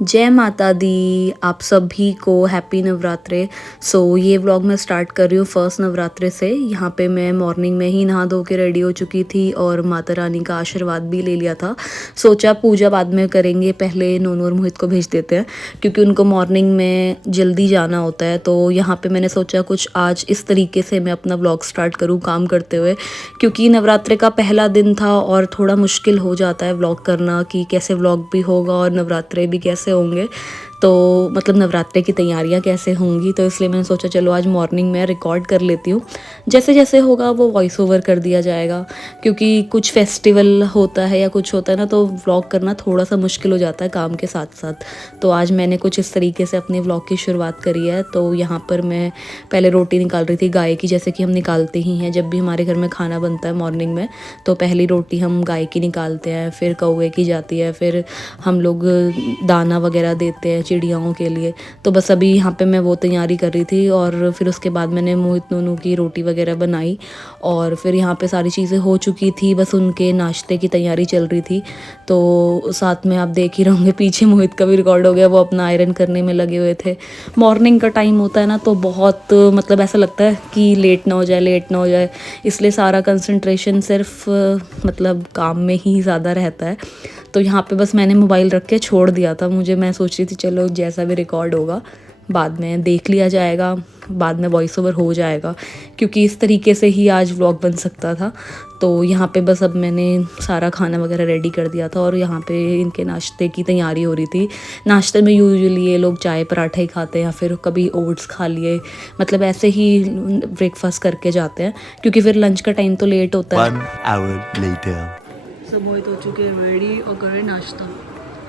जय माता दी, आप सभी को हैप्पी नवरात्रे। ये व्लॉग मैं स्टार्ट कर रही हूँ फर्स्ट नवरात्रे से। यहाँ पे मैं मॉर्निंग में ही नहा धो के रेडी हो चुकी थी और माता रानी का आशीर्वाद भी ले लिया था। सोचा पूजा बाद में करेंगे, पहले नूनू और मोहित को भेज देते हैं क्योंकि उनको मॉर्निंग में जल्दी जाना होता है। तो यहाँ पर मैंने सोचा कुछ आज इस तरीके से मैं अपना व्लॉग स्टार्ट करूँ काम करते हुए, क्योंकि नवरात्रे का पहला दिन था और थोड़ा मुश्किल हो जाता है व्लॉग करना कि कैसे व्लॉग भी होगा और नवरात्रे भी कैसे होंगे, तो मतलब नवरात्रे की तैयारियां कैसे होंगी। तो इसलिए मैंने सोचा चलो आज मॉर्निंग में रिकॉर्ड कर लेती हूँ, जैसे जैसे होगा वो वॉइस ओवर कर दिया जाएगा, क्योंकि कुछ फेस्टिवल होता है या कुछ होता है ना, तो व्लॉग करना थोड़ा सा मुश्किल हो जाता है काम के साथ साथ। तो आज मैंने कुछ इस तरीके से अपने व्लॉग की शुरुआत करी है। तो यहाँ पर मैं पहले रोटी निकाल रही थी गाय की, जैसे कि हम निकालते ही हैं जब भी हमारे घर में खाना बनता है मॉर्निंग में। तो पहली रोटी हम गाय की निकालते हैं, फिर कौवे की जाती है, फिर हम लोग दाना वगैरह देते हैं चिड़ियाओं के लिए। तो बस अभी यहाँ पे मैं वो तैयारी कर रही थी और फिर उसके बाद मैंने मोहित नूनू की रोटी वगैरह बनाई और फिर यहाँ पे सारी चीज़ें हो चुकी थी, बस उनके नाश्ते की तैयारी चल रही थी। तो साथ में आप देख ही रहोगे पीछे मोहित का भी रिकॉर्ड हो गया, वो अपना आयरन करने में लगे हुए थे। मॉर्निंग का टाइम होता है ना, तो बहुत मतलब ऐसा लगता है कि लेट ना हो जाए, इसलिए सारा कंसंट्रेशन सिर्फ मतलब काम में ही ज़्यादा रहता है। तो यहाँ पे बस मैंने मोबाइल रख के छोड़ दिया था, मैं सोच रही थी चलो जैसा भी रिकॉर्ड होगा बाद में देख लिया जाएगा, बाद में वॉइस ओवर हो जाएगा, क्योंकि इस तरीके से ही आज व्लॉग बन सकता था। तो यहाँ पे बस अब मैंने सारा खाना वगैरह रेडी कर दिया था और यहाँ पे इनके नाश्ते की तैयारी हो रही थी। नाश्ते में यूजुअली ये लोग चाय पराठा ही खाते हैं या फिर कभी ओट्स खा लिए, मतलब ऐसे ही ब्रेकफास्ट करके जाते हैं, क्योंकि फिर लंच का टाइम तो लेट होता है। सब मोहित हो चुके हैं रेडी और कर रहे नाश्ता।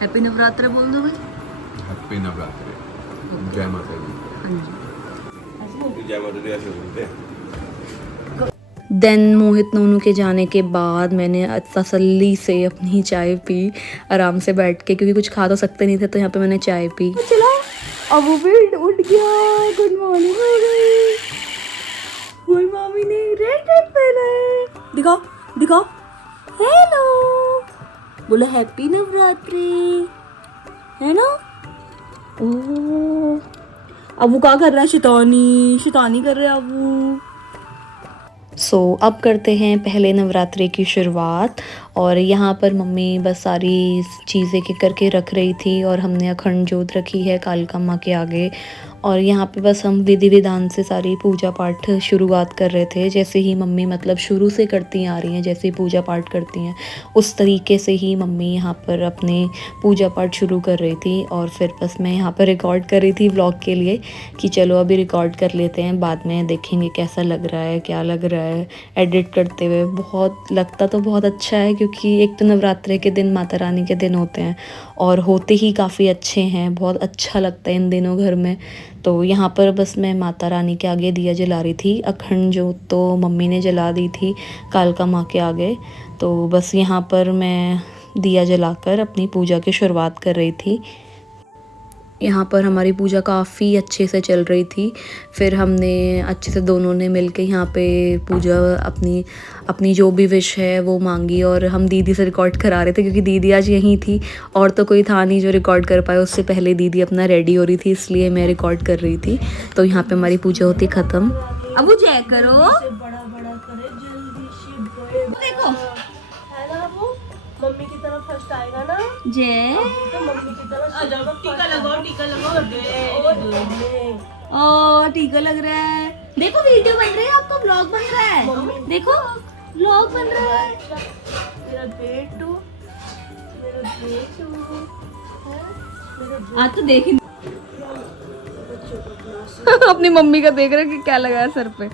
हैप्पी नवरात्रे बोल दो भाई। हैप्पी नवरात्रे, जय माता दी। हाँ जी, जय माता दी ऐसे बोलते हैं। देन मोहित नूनू के जाने के बाद मैंने तसल्ली से अपनी चाय पी आराम से बैठ के, क्योंकि कुछ खा तो सकते नहीं थे, तो यहाँ पे मैंने चाय पी। चला अब वो भी उठ गया। गुड मॉर्निंग हो गई। गुड मॉर्निंग ने रेड पहना है, दिखाओ दिखाओ, हेलो बोलो हैप्पी नवरात्रि, है ना। ओह अब वो क्या कर रहा है, शैतानी कर रहा है अब वो। अब करते हैं पहले नवरात्रे की शुरुआत। और यहाँ पर मम्मी बस सारी चीज़ें के करके रख रही थी और हमने अखंड जोत रखी है कालिका माँ के आगे। और यहाँ पे बस हम विधि विधान से सारी पूजा पाठ शुरुआत कर रहे थे, जैसे ही मम्मी मतलब शुरू से करती आ रही हैं, जैसे पूजा पाठ करती हैं उस तरीके से ही मम्मी यहाँ पर अपने पूजा पाठ शुरू कर रही थी। और फिर बस मैं यहाँ पर रिकॉर्ड कर रही थी व्लॉग के लिए कि चलो अभी रिकॉर्ड कर लेते हैं, बाद में देखेंगे कैसा लग रहा है, क्या लग रहा है एडिट करते हुए। बहुत लगता तो बहुत अच्छा है, क्योंकि एक तो नवरात्रे के दिन माता रानी के दिन होते हैं और होते ही काफ़ी अच्छे हैं, बहुत अच्छा लगता है इन दिनों घर में। तो यहाँ पर बस मैं माता रानी के आगे दिया जला रही थी। अखंड जोत तो मम्मी ने जला दी थी कालिका माँ के आगे। तो बस यहाँ पर मैं दिया जलाकर अपनी पूजा की शुरुआत कर रही थी। यहाँ पर हमारी पूजा काफ़ी अच्छे से चल रही थी। फिर हमने अच्छे से दोनों ने मिलके यहाँ पे पूजा अपनी जो भी विश है वो मांगी, और हम दीदी से रिकॉर्ड करा रहे थे क्योंकि दीदी आज यहीं थी और तो कोई था नहीं जो रिकॉर्ड कर पाए। उससे पहले दीदी अपना रेडी हो रही थी, इसलिए मैं रिकॉर्ड कर रही थी। तो यहाँ पे हमारी पूजा होती ख़त्म। अब वो जय करो, देखो मम्मी की तरफ फर्स्ट आएगा ना, जय तो मम्मी की तरफ टीका लगाओ ओ टीका लग रहा है। देखो वीडियो बन रही है, आपका ब्लॉग बन रहा है, देखो ब्लॉग बन रहा है। मेरा बेटू आज तो देख अपनी मम्मी का देख रहे कि क्या लगाया सर पे,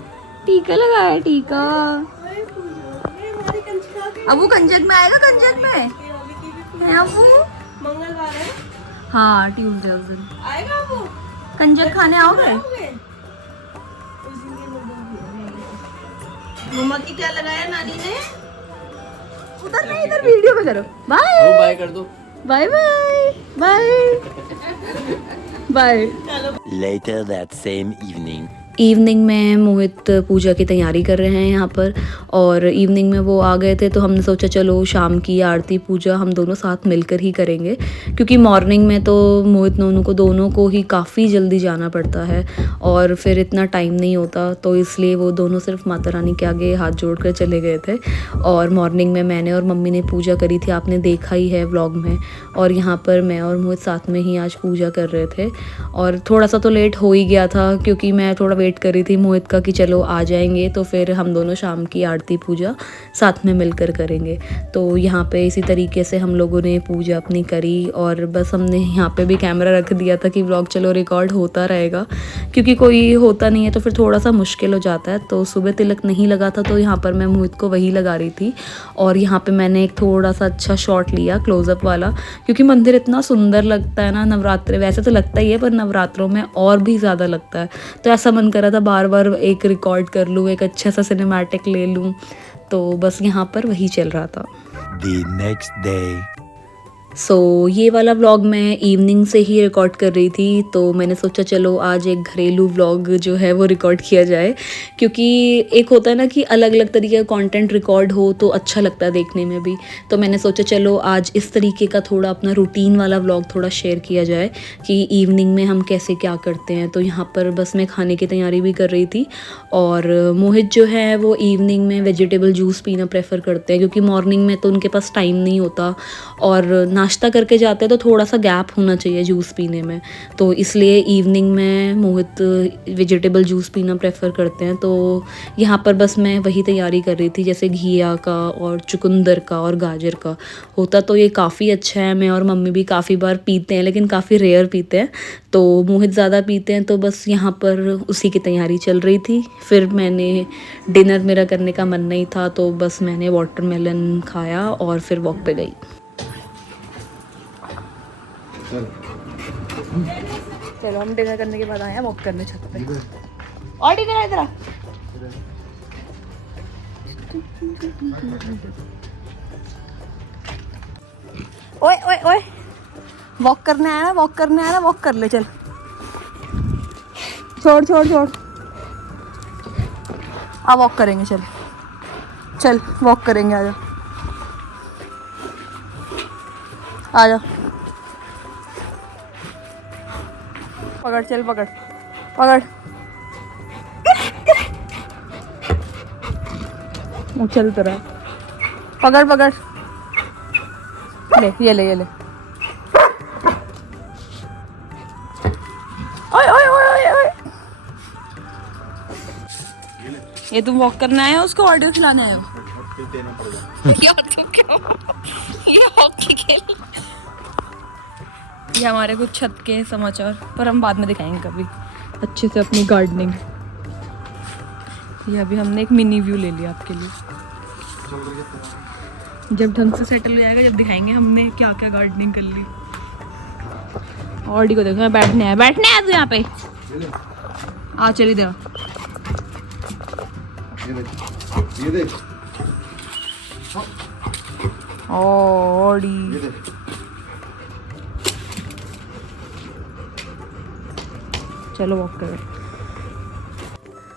टीका लगाया टीका। अब वो कंजक में आएगा, कंजक में है अब वो मंगलवार है, हाँ ट्यूसडे उस दिन आएगा वो कंजक खाने आओगे। मम्मा की क्या लगाया नानी ने, उधर नहीं इधर वीडियो में करो। बाय बाय कर दो, bye bye bye bye. Later that same evening. Evening में मोहित पूजा की तैयारी कर रहे हैं यहाँ पर, और इवनिंग में वो आ गए थे तो हमने सोचा चलो शाम की आरती पूजा हम दोनों साथ मिलकर ही करेंगे, क्योंकि मॉर्निंग में तो मोहित नोनू को दोनों को ही काफ़ी जल्दी जाना पड़ता है और फिर इतना टाइम नहीं होता, तो इसलिए वो दोनों सिर्फ माता रानी के आगे हाथ जोड़कर चले गए थे। और मॉर्निंग में मैंने और मम्मी ने पूजा करी थी, आपने देखा ही है व्लॉग में। और यहाँ पर मैं और मोहित साथ में ही आज पूजा कर रहे थे, और थोड़ा सा तो लेट हो ही गया था क्योंकि मैं थोड़ा वेट कर रही थी मोहित का कि चलो आ जाएंगे तो फिर हम दोनों शाम की आरती पूजा साथ में मिलकर करेंगे। तो यहाँ पे इसी तरीके से हम लोगों ने पूजा अपनी करी, और बस हमने यहाँ पे भी कैमरा रख दिया था कि व्लॉग चलो रिकॉर्ड होता रहेगा, क्योंकि कोई होता नहीं है तो फिर थोड़ा सा मुश्किल हो जाता है। तो सुबह तिलक नहीं लगा था तो यहाँ पर मैं मोहित को वही लगा रही थी, और यहाँ पे मैंने एक थोड़ा सा अच्छा शॉट लिया क्लोजअप वाला, क्योंकि मंदिर इतना सुंदर लगता है ना नवरात्रे, वैसे तो लगता ही है पर नवरात्रों में और भी ज़्यादा लगता है। तो ऐसा मन कर रहा था बार बार एक रिकॉर्ड कर लूँ, एक अच्छा सा सिनेमैटिक ले लूँ, तो बस यहाँ पर वही चल रहा था। The next day. सो ये वाला व्लॉग मैं इवनिंग से ही रिकॉर्ड कर रही थी, तो मैंने सोचा चलो आज एक घरेलू व्लॉग जो है वो रिकॉर्ड किया जाए, क्योंकि एक होता है ना कि अलग अलग तरीके का कंटेंट रिकॉर्ड हो तो अच्छा लगता है देखने में भी। तो मैंने सोचा चलो आज इस तरीके का थोड़ा अपना रूटीन वाला व्लॉग थोड़ा शेयर किया जाए कि इवनिंग में हम कैसे क्या करते हैं। तो यहाँ पर बस मैं खाने की तैयारी भी कर रही थी, और मोहित जो है वो इवनिंग में वेजिटेबल जूस पीना प्रेफर करते हैं, क्योंकि मॉर्निंग में तो उनके पास टाइम नहीं होता और नाश्ता करके जाते हैं तो थोड़ा सा गैप होना चाहिए जूस पीने में, तो इसलिए इवनिंग में मोहित वेजिटेबल जूस पीना प्रेफर करते हैं। तो यहाँ पर बस मैं वही तैयारी कर रही थी, जैसे घिया का और चुकंदर का और गाजर का होता तो ये काफ़ी अच्छा है। मैं और मम्मी भी काफ़ी बार पीते हैं लेकिन काफ़ी रेयर पीते हैं, तो मोहित ज़्यादा पीते हैं, तो बस यहाँ पर उसी की तैयारी चल रही थी। फिर मैंने डिनर मेरा करने का मन नहीं था तो बस मैंने वाटरमेलन खाया और फिर वॉक पे गई। चलो हम डिनर करने के बाद आए हैं वॉक करने छत पे। और इधर आ ओए ओए ओए, वॉक करने आया ना, वॉक करने आया ना, वॉक कर ले, चल छोड़ छोड़ छोड़, आ वॉक करेंगे, चल चल वॉक करेंगे, आ जा आ जा, पकड़, चल पकड़ पकड़, चल तेरा, पकड़ पकड़, ले ये ले ये ले, ओए ओए ओए ओए, ये तुम वॉक करने आए हो उसको ऑडियो खिलाने आए हो? यार तो क्या ये हॉकी खेल। ये हमारे कुछ छत के समाचार, पर हम बाद में दिखाएंगे कभी अच्छे से अपनी गार्डनिंग। ये अभी हमने एक मिनी व्यू ले लिया आपके लिए, जब ढंग से सेटल हो जाएगा जब दिखाएंगे हमने क्या क्या गार्डनिंग कर ली। ऑडी को देखो, बैठने आया तो यहाँ पे आ, चली दे, ये देख ऑडी चलो वॉक करें।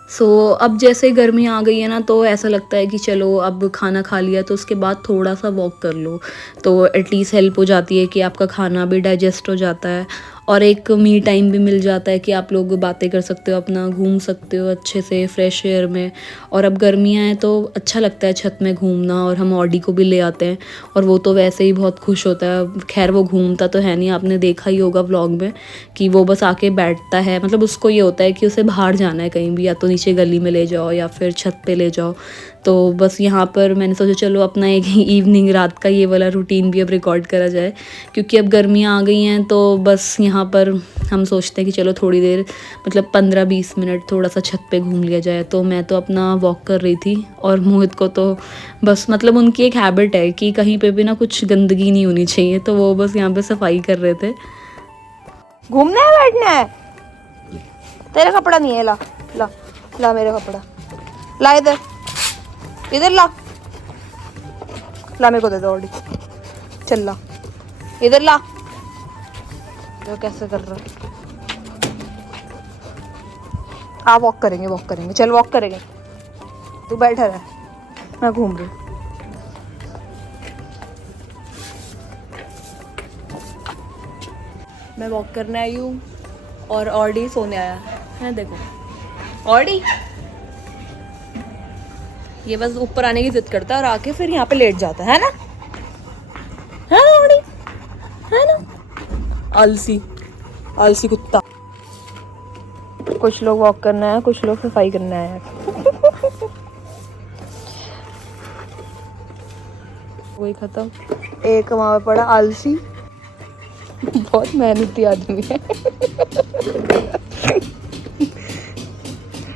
सो अब जैसे गर्मी आ गई है ना तो ऐसा लगता है कि चलो अब खाना खा लिया तो उसके बाद थोड़ा सा वॉक कर लो, तो एटलीस्ट हेल्प हो जाती है कि आपका खाना भी डाइजेस्ट हो जाता है और एक मी टाइम भी मिल जाता है कि आप लोग बातें कर सकते हो, अपना घूम सकते हो अच्छे से फ्रेश एयर में। और अब गर्मियाँ हैं तो अच्छा लगता है छत में घूमना, और हम ऑडी को भी ले आते हैं और वो तो वैसे ही बहुत खुश होता है। खैर वो घूमता तो है नहीं, आपने देखा ही होगा व्लॉग में कि वो बस आके बैठता है, मतलब उसको ये होता है कि उसे बाहर जाना है कहीं भी, या तो नीचे गली में ले जाओ या फिर छत पे ले जाओ। तो बस यहाँ पर मैंने सोचा चलो अपना एक इवनिंग रात का ये वाला रूटीन भी अब रिकॉर्ड करा जाए, क्योंकि अब गर्मियाँ आ गई हैं तो बस यहाँ पर हम सोचते हैं कि चलो थोड़ी देर मतलब 15-20 मिनट थोड़ा सा छत पे घूम लिया जाए। तो मैं तो अपना वॉक कर रही थी और मोहित को तो बस मतलब उनकी एक हैबिट है कि कहीं पे भी ना कुछ गंदगी नहीं होनी चाहिए, तो वो बस यहाँ पे सफाई कर रहे थे। घूमना है बैठना है, तेरा कपड़ा नहीं है, ला ला ला मेरा कपड़ा, ला इधर इधर ला मेरे को दे दो ऑडी, चल ला इधर ला, तो कैसे कर रहा है आप वॉक करेंगे, चल वॉक करेंगे। तू बैठा रहा, मैं घूम रही हूँ। मैं वॉक करने आई हूँ और ऑडी सोने आया है। देखो ऑडी ये बस ऊपर आने की जिद करता है और आके फिर यहाँ पे लेट जाता है ना ऑडी, है ना? आलसी आलसी कुत्ता। कुछ लोग वॉक करना है, कुछ लोग सफाई करना है। वही खत्म। एक वहां पे पड़ा आलसी, बहुत मेहनती आदमी है।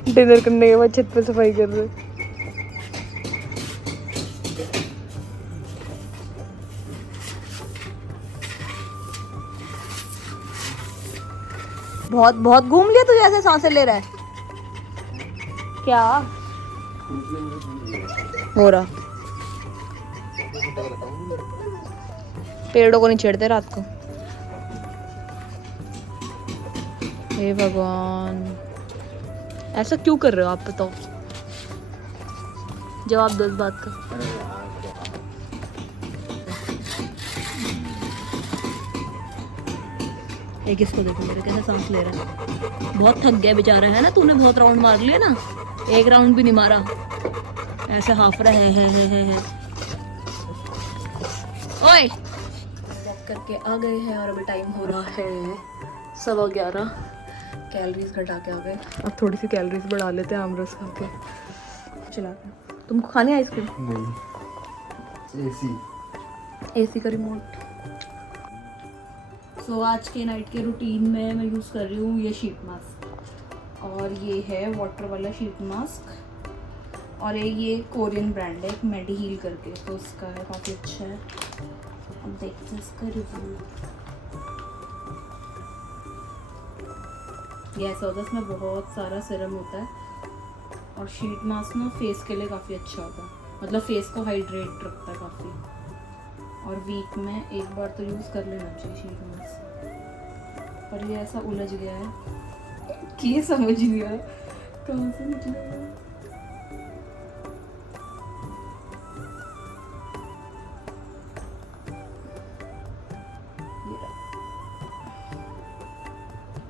डिनर करने के बाद छत पे सफाई कर रहे। बहुत बहुत घूम लिया तू, जैसे सांसें ले रहा है क्या हो रहा? पेड़ों को नहीं छेड़ते रात को। हे भगवान, ऐसा क्यों कर रहे हो आप? बताओ, जवाब दो इस बात का। एक इसको देखो मेरे कैसे सांस ले रहा है। बहुत थक गया बेचारा, है ना? तूने बहुत राउंड मार लिया ना, एक राउंड भी नहीं मारा, ऐसे हाफ रहा है। ओए वॉक करके आ गए हैं और अभी टाइम हो रहा है 11:15। कैलोरीज घटा के आ गए। अब थोड़ी सी कैलोरीज बढ़ा लेते हैं आमरस खा के। चला तुमको खाने आइसक्रीम? नहीं, एसी का रिमोट। सो आज के नाइट के रूटीन में मैं यूज़ कर रही हूँ ये शीट मास्क, और ये है वाटर वाला शीट मास्क, और ये कोरियन ब्रांड है, एक मेडिहील करके, तो उसका है, काफ़ी अच्छा है। अब देखते हैं इसका रिव्यू। ये ऐसा होता है, इसमें बहुत सारा सीरम होता है, और शीट मास्क ना फेस के लिए काफ़ी अच्छा होता है, मतलब फेस को हाइड्रेट रखता है काफ़ी, और वीक में एक बार तो यूज़ कर लेना चाहिए शीट मास्क। पर ये ऐसा उलझ गया है कि ये समझ नहीं आ रहा कहाँ से निकलेगा।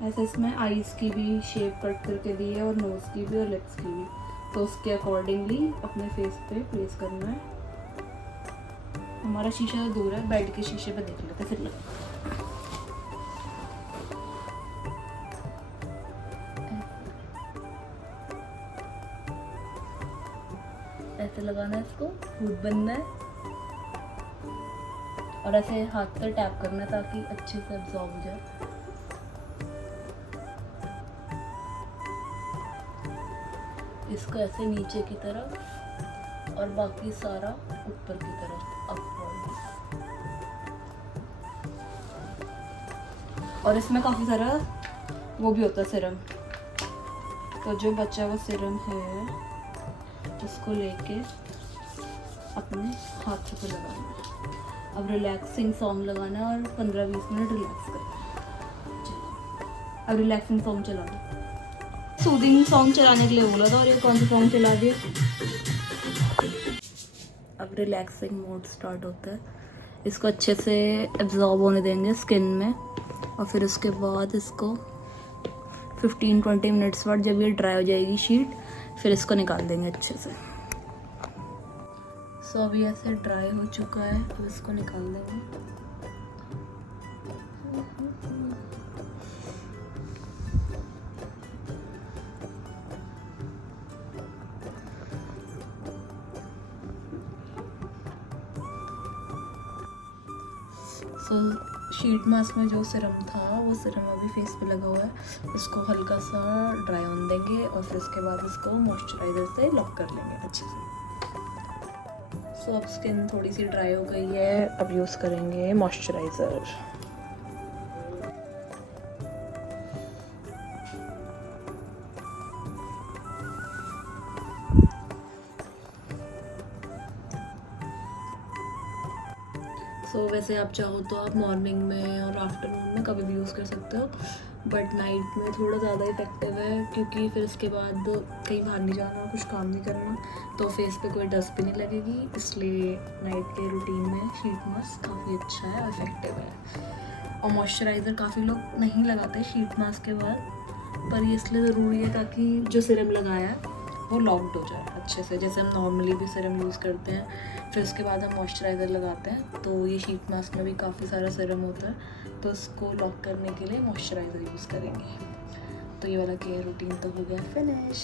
ऐसे इसमें आईज की भी शेप कट करके दी है, और नोज़ की भी और लिप्स की भी, तो उसके अकॉर्डिंगली अपने फेस पे प्लेस करना है। हमारा शीशा दूर है, बेड के शीशे पे देख लेते फिर लगा। ऐसे लगाना है इसको, हुड बनना है, और ऐसे हाथ से टैप करना है ताकि अच्छे से एब्जॉर्ब हो जाए। इसको ऐसे नीचे की तरफ और बाकी सारा ऊपर की तरफ अपवर्ड। और इसमें काफ़ी सारा वो भी होता है सीरम, तो जो बचा हुआ सीरम है उसको लेके अपने हाथ पे लगाना है। अब रिलैक्सिंग सॉन्ग लगाना है और 15-20 मिनट रिलैक्स करना है। चलो अब रिलैक्सिंग सॉन्ग चला दो। सूदिंग सॉन्ग चलाने के लिए बोला था और ये कौन सा सॉन्ग चला दिया। अब रिलैक्सिंग मोड स्टार्ट होता है। इसको अच्छे से एब्जॉर्ब होने देंगे स्किन में, और फिर उसके बाद इसको 15-20 मिनट्स बाद जब ये ड्राई हो जाएगी शीट, फिर इसको निकाल देंगे अच्छे से। सो अभी ऐसे ड्राई हो चुका है, अब इसको निकाल देंगे। सो शीट मास्क में जो सीरम था वो सीरम अभी फेस पे लगा हुआ है, इसको हल्का सा ड्राई होने देंगे और फिर उसके बाद इसको मॉइस्चराइज़र से लॉक कर लेंगे अच्छे से। सो अब स्किन थोड़ी सी ड्राई हो गई है, अब यूज़ करेंगे मॉइस्चराइज़र। वैसे आप चाहो तो आप मॉर्निंग में और आफ्टरनून में कभी भी यूज़ कर सकते हो, बट नाइट में थोड़ा ज़्यादा इफेक्टिव है, क्योंकि फिर उसके बाद कहीं बाहर नहीं जाना, कुछ काम नहीं करना, तो फेस पे कोई डस्ट भी नहीं लगेगी, इसलिए नाइट के रूटीन में शीट मास्क काफ़ी अच्छा है और इफेक्टिव है। और मॉइस्चराइज़र काफ़ी लोग नहीं लगाते शीट मास्क के बाद, पर ये इसलिए ज़रूरी है ताकि जो सीरम लगाया है वो लॉक्ड हो जाए अच्छे से, जैसे हम नॉर्मली भी सीरम यूज़ करते हैं, फिर उसके बाद हम मॉइस्चराइज़र लगाते हैं, तो ये शीट मास्क में भी काफ़ी सारा सीरम होता है, तो उसको लॉक करने के लिए मॉइस्चराइज़र यूज़ करेंगे। तो ये वाला केयर रूटीन तो हो गया फिनिश।